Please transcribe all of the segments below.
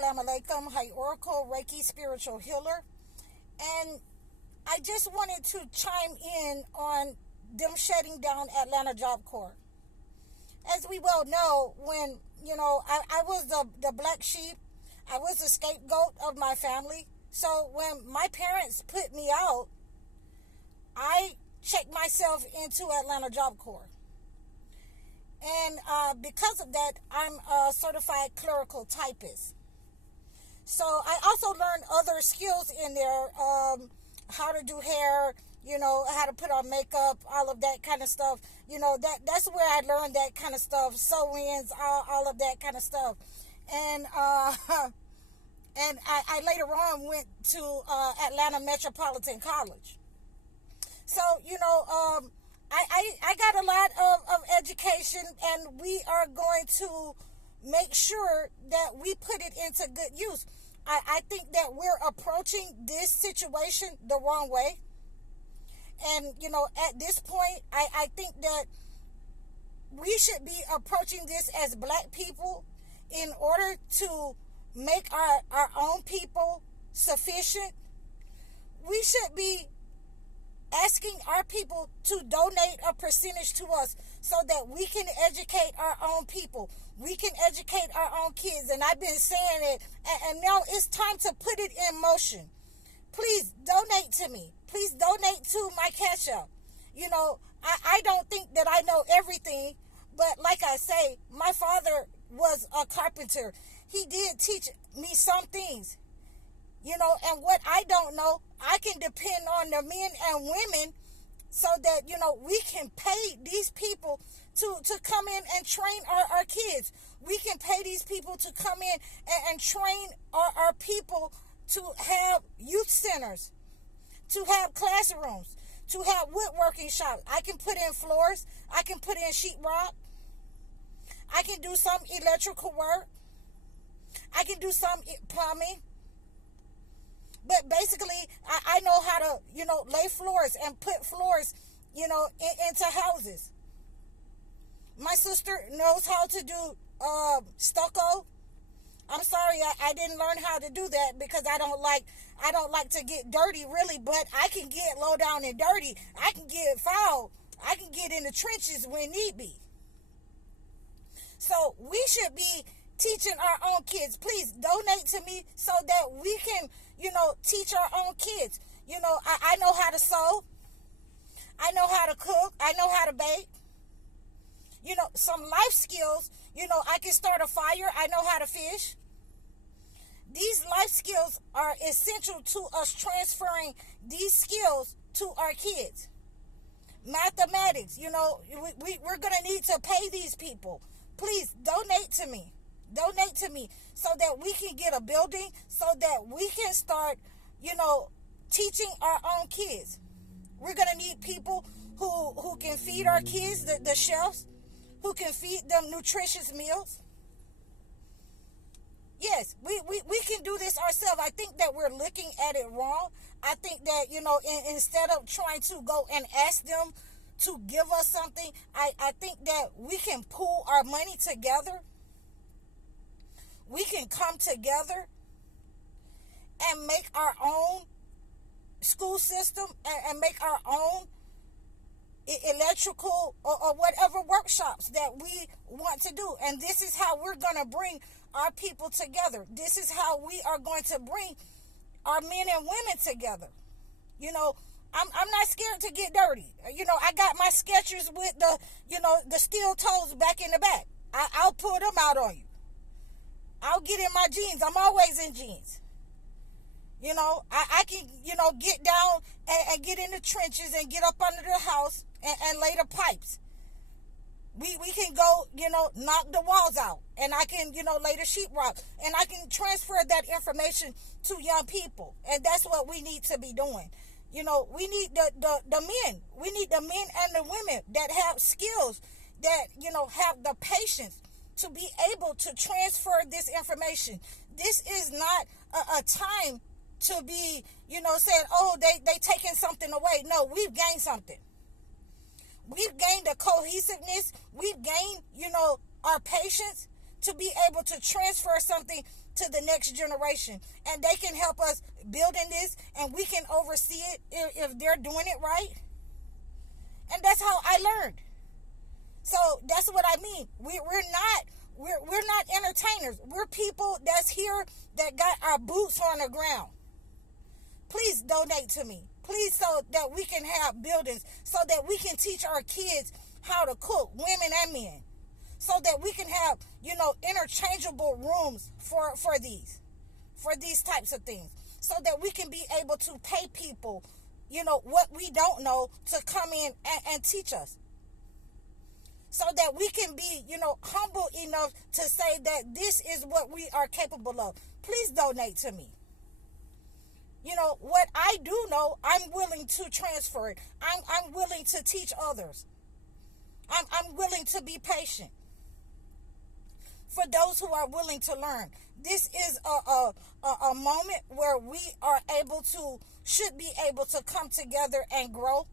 Assalamu alaikum. Hi, Oracle, Reiki, spiritual healer. And I just wanted to chime in on them shutting down Atlanta Job Corps. As we well know, when, I was the black sheep, I was the scapegoat of my family. So when my parents put me out, I checked myself into Atlanta Job Corps. And because of that, I'm a certified clerical typist. So I also learned other skills in there, how to do hair, how to put on makeup, all of that kind of stuff. That's where I learned that kind of stuff, sew-ins, all of that kind of stuff. And and I later on went to Atlanta Metropolitan College. So, I got a lot of education, and we are going to make sure that we put it into good use. I think that we're approaching this situation the wrong way. And, at this point, I think that we should be approaching this as black people in order to make our own people sufficient. We should be asking our people to donate a percentage to us so that we can educate our own people. We can educate our own kids. And I've been saying it, and now it's time to put it in motion. Please donate to me. Please donate to my Cash App. I don't think that I know everything, but like I say, my father was a carpenter. He did teach me some things. And what I don't know, I can depend on the men and women so that, we can pay these people to come in and train our kids. We can pay these people to come in and train our people to have youth centers, to have classrooms, to have woodworking shops. I can put in floors. I can put in sheetrock. I can do some electrical work. I can do some plumbing. But basically, I know how to, lay floors and put floors, into houses. My sister knows how to do stucco. I'm sorry, I didn't learn how to do that because I don't like to get dirty, really. But I can get low down and dirty. I can get foul. I can get in the trenches when need be. So we should be teaching our own kids. Please donate to me so that we can, teach our own kids. I know how to sew. I know how to cook. I know how to bake. Some life skills, I can start a fire. I know how to fish. These life skills are essential to us transferring these skills to our kids. Mathematics, we're going to need to pay these people. Please donate to me. Donate to me so that we can get a building, so that we can start, teaching our own kids. We're going to need people who can feed our kids, the chefs, who can feed them nutritious meals. Yes, we can do this ourselves. I think that we're looking at it wrong. I think that, instead of trying to go and ask them to give us something, I think that we can pool our money together. We can come together and make our own school system and make our own electrical or whatever workshops that we want to do. And this is how we're going to bring our people together. This is how we are going to bring our men and women together. I'm not scared to get dirty. I got my Skechers with the steel toes back in the back. I'll pull them out on you. I'll get in my jeans. I'm always in jeans. I can, get down and get in the trenches and get up under the house and lay the pipes. We can go, knock the walls out. And I can, lay the sheetrock. And I can transfer that information to young people. And that's what we need to be doing. We need the men. We need the men and the women that have skills, that, have the patience to be able to transfer this information. This is not a time to be, saying, oh, they taking something away. No, we've gained something. We've gained a cohesiveness. We've gained, our patience to be able to transfer something to the next generation. And they can help us building this, and we can oversee it if they're doing it right. And that's how I learned. So that's what I mean. We're not entertainers. We're people that's here that got our boots on the ground. Please donate to me. Please, so that we can have buildings, so that we can teach our kids how to cook, women and men. So that we can have, interchangeable rooms for these types of things. So that we can be able to pay people, what we don't know, to come in and teach us. So that we can be, humble enough to say that this is what we are capable of. Please donate to me. What I do know, I'm willing to transfer it. I'm willing to teach others. I'm willing to be patient. For those who are willing to learn, this is a moment where we should be able to come together and grow.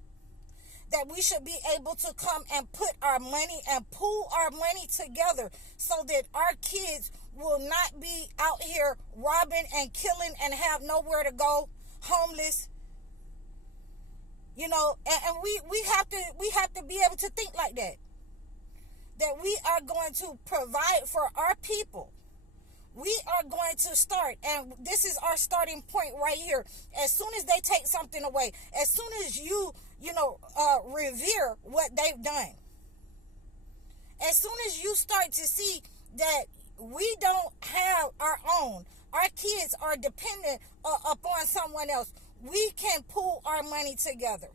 That we should be able to come and put our money and pool our money together, so that our kids will not be out here robbing and killing and have nowhere to go, homeless. And we have to be able to think like that. That we are going to provide for our people. We are going to start, and this is our starting point right here. As soon as they take something away, as soon as you revere what they've done, as soon as you start to see that we don't have our own, our kids are dependent upon someone else, we can pool our money together.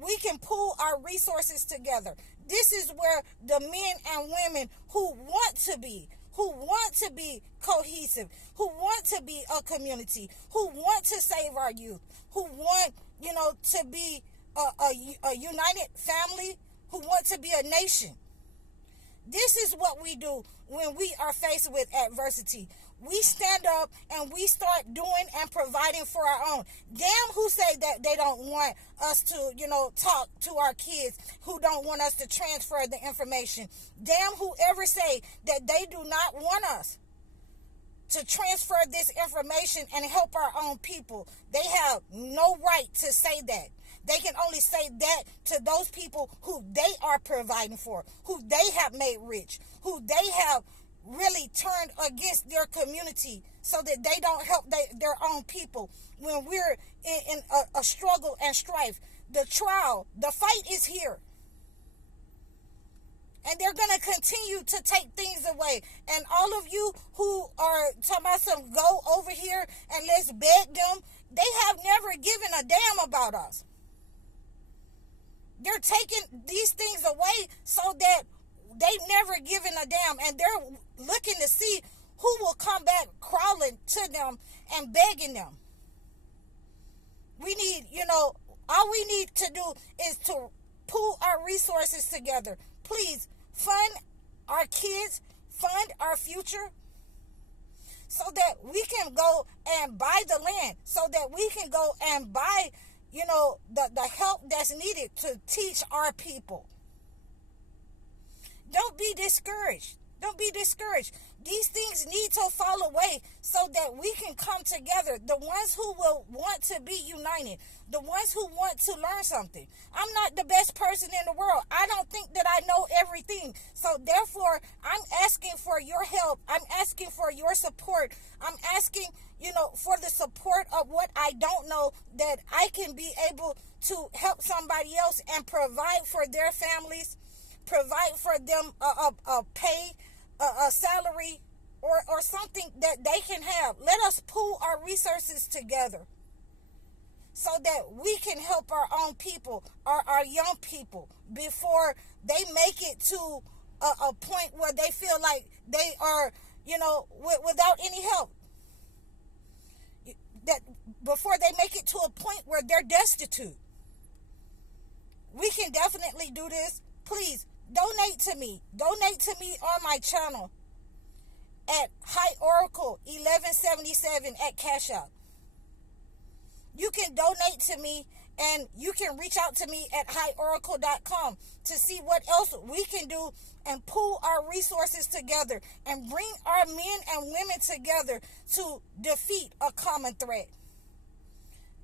We can pool our resources together. This is where the men and women who want to be cohesive, who want to be a community, who want to save our youth, who want, to be a united family, who want to be a nation. This is what we do when we are faced with adversity. We stand up and we start doing and providing for our own. Damn who say that they don't want us to, talk to our kids, who don't want us to transfer the information. Damn whoever say that they do not want us to transfer this information and help our own people. They have no right to say that. They can only say that to those people who they are providing for, who they have made rich, who they have really turned against their community so that they don't help their own people. When we're in a struggle and strife, the fight is here. And they're going to continue to take things away. And all of you who are talking about go over here and let's beg them, they have never given a damn about us. They're taking these things away so that they've never given a damn, and they're looking to see who will come back crawling to them and begging them. We need, all we need to do is to pool our resources together. Please fund our kids, fund our future, so that we can go and buy the land, so that we can go and buy, the help that's needed to teach our people. Don't be discouraged. Don't be discouraged. These things need to fall away so that we can come together. The ones who will want to be united. The ones who want to learn something. I'm not the best person in the world. I don't think that I know everything. So therefore, I'm asking for your help. I'm asking for your support. I'm asking, for the support of what I don't know, that I can be able to help somebody else and provide for their families, provide for them a pay, a salary, or something that they can have. Let us pool our resources together so that we can help our own people, our young people, before they make it to a point where they feel like they are, without any help. That before they make it to a point where they're destitute. We can definitely do this. Please donate to me. Donate to me on my channel at High Oracle 1177 at Cash App. You can donate to me And you can reach out to me at highoracle.com to see what else we can do and pool our resources together and bring our men and women together to defeat a common threat.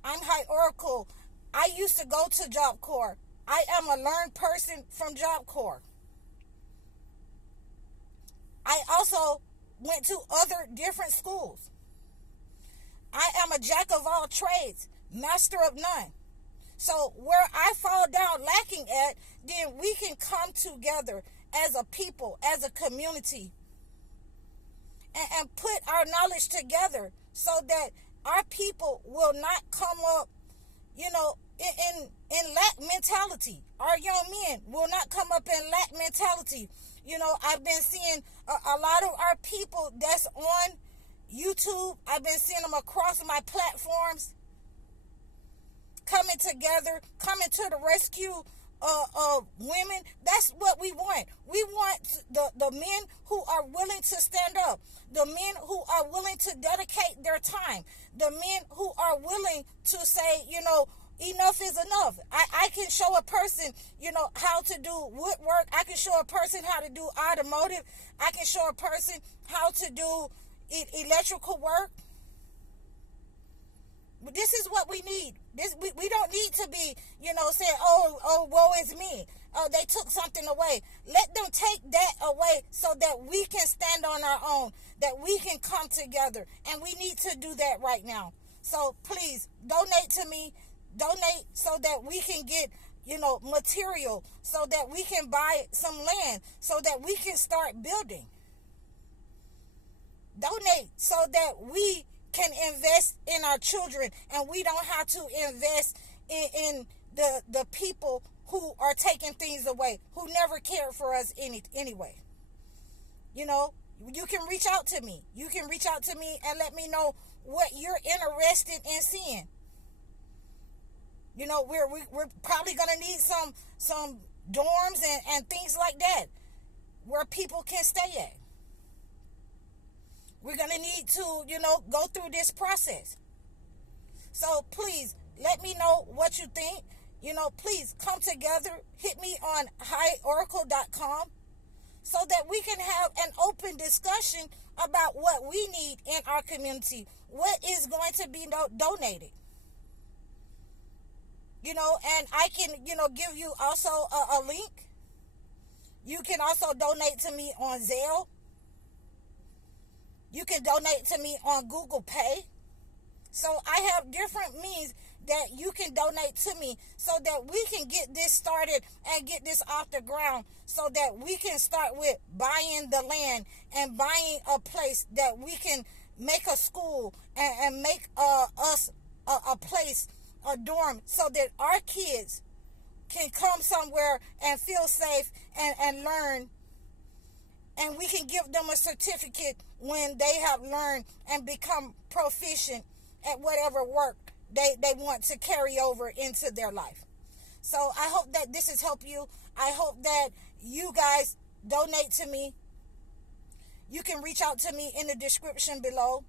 I'm High Oracle. I used to go to Job Corps. I am a learned person from Job Corps. I also went to other different schools. I am a jack of all trades, master of none. So where I fall down lacking at, then we can come together as a people, as a community, and put our knowledge together so that our people will not come up, in lack mentality. Our young men will not come up in lack mentality. I've been seeing a lot of our people that's on YouTube. I've been seeing them across my platforms coming together, coming to the rescue of women. That's what we want. We want the men who are willing to stand up, the men who are willing to dedicate their time, the men who are willing to say, enough is enough. I can show a person, how to do woodwork. I can show a person how to do automotive. I can show a person how to do electrical work. This is what we need. We don't need to be, saying, oh, woe is me. Oh, they took something away. Let them take that away so that we can stand on our own, that we can come together. And we need to do that right now. So please donate to me. Donate so that we can get, material, so that we can buy some land, so that we can start building. Donate so that we can invest in our children and we don't have to invest in the people who are taking things away, who never cared for us anyway. You can reach out to me. You can reach out to me and let me know what you're interested in seeing. We're probably going to need some dorms and things like that where people can stay at. We're going to need to, go through this process. So please let me know what you think. Please come together. Hit me on highoracle.com so that we can have an open discussion about what we need in our community. What is going to be donated? And I can, give you also a link. You can also donate to me on Zelle. You can donate to me on Google Pay. So I have different means that you can donate to me so that we can get this started and get this off the ground so that we can start with buying the land and buying a place that we can make a school and make us a place, a dorm, so that our kids can come somewhere and feel safe and learn. And we can give them a certificate when they have learned and become proficient at whatever work they want to carry over into their life. So I hope that this has helped you. I hope that you guys donate to me. You can reach out to me in the description below.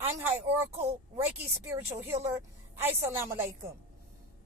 I'm High Oracle, Reiki Spiritual Healer. Assalamu alaikum.